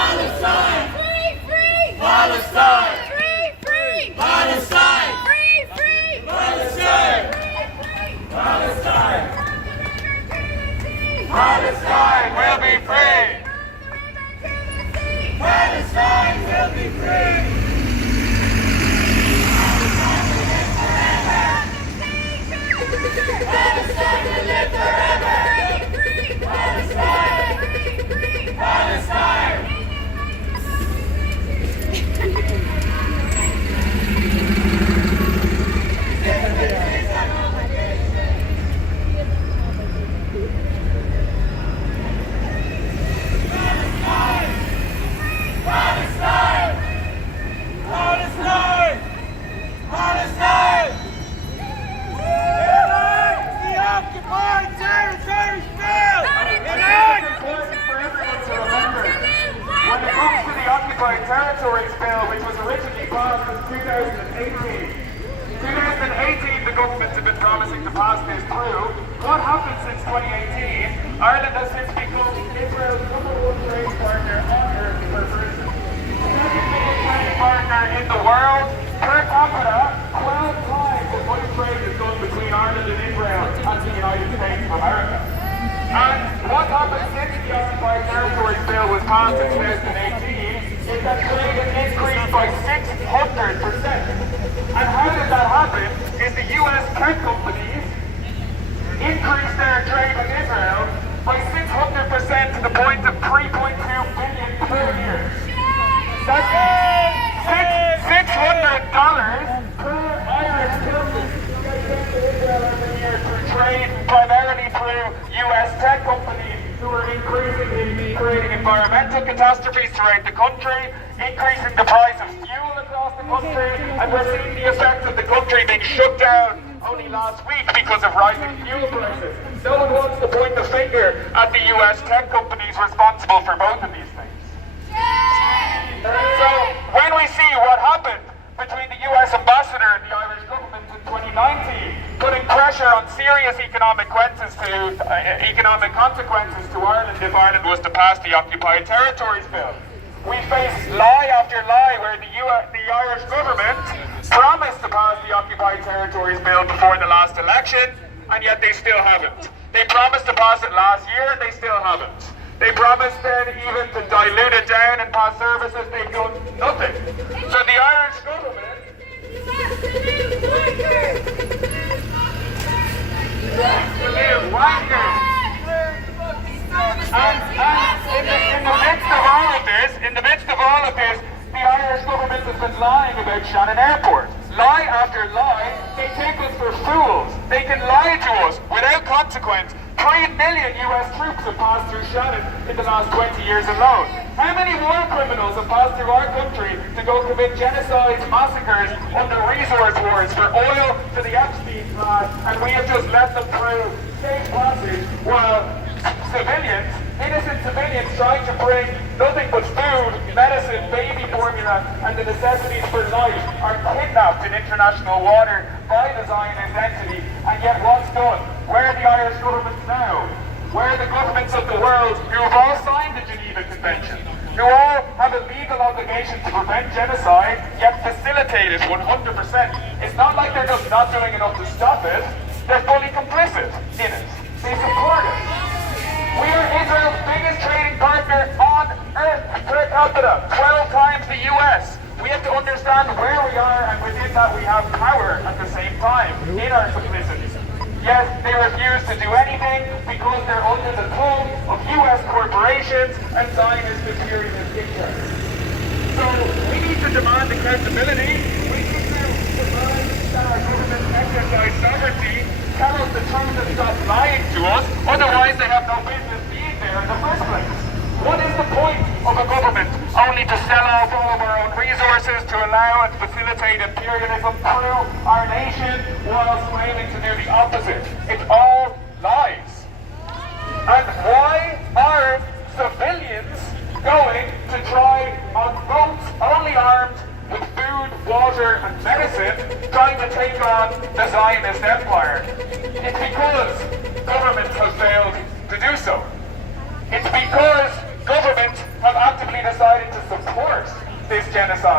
Palestine! Free! Palestine! Free! Palestine! Free! Palestine! Palestine! Palestine will be free! Palestine will be free! Palestine will live forever! Palestine! Palestine! Territories bill, which was originally passed in 2018. 2018, the governments have been promising to pass this through. What happened since 2018? Ireland has since become Israel's #1 trade partner on earth per person. Second biggest trade partner in the world. Per capita, 12 times as much trade is done between Ireland and Israel as the United States of America. And what happened since the Occupied Territories bill was passed in 2018 is that trade has increased by 600%. And how did that happen? Is the US tech companies increased their trade with Israel by 600% to the point of $3.2 billion per year. That's $600 per Irish company to Israel every year through trade, primarily through US tech companies who are increasingly creating environmental catastrophes throughout the country, increasing the price of fuel across the country, and we're seeing the effects of the country being shut down only last week because of rising fuel prices. No one wants to point the finger at the US tech companies responsible for both of these things. So when we see what happened between the US ambassador and the Irish government in 2019, putting pressure on serious economic consequences to Ireland if Ireland was to pass the Occupied Territories bill. We face lie after lie where the Irish government promised to pass the Occupied Territories bill before the last election, and yet they still haven't. They promised to pass it last year, and they still haven't. They promised then even to dilute it down and pass services, they've done nothing. So the Irish government in the midst of all of this, the Irish government has been lying about Shannon Airport. Lie after lie, they take us for fools. They can lie to us without consequence. 3 million US troops have passed through Shannon in the last 20 years alone. How many war criminals have passed through our country to go commit genocides, massacres, under resource wars for oil to the Epstein class, and we have just let them through safe passage while civilians, innocent civilians trying to bring nothing but food, medicine, baby formula, and the necessities for life are kidnapped in international water by the Zionist entity, and yet what's done? Where are the Irish governments now? Where are the governments of the world who have all signed the Geneva Convention, who all have a legal obligation to prevent genocide, yet facilitate it 100%? It's not like they're just not doing enough to stop it, they're fully complicit in it. They support it. We are Israel's biggest trading partner on earth per capita, 12 times the US. We have to understand where we are, and within that we have power at the same time, in our complicity. Yet they refuse to do anything because they're under the thumb of US corporations and Zionist imperialist interests. So we need to demand accountability. We need to demand that our government exercise sovereignty, tell us the truth and stop lying to us, otherwise they have no business being there in the first place. What is the point of a government only to sell off all of our own resources to allow and facilitate imperialism through our nation whilst claiming to do the opposite? It's all lies. And why are civilians going to try on boats only armed with food, water and medicine trying to take on the Zionist empire? It's because to do so. It's because government have actively decided to support this genocide.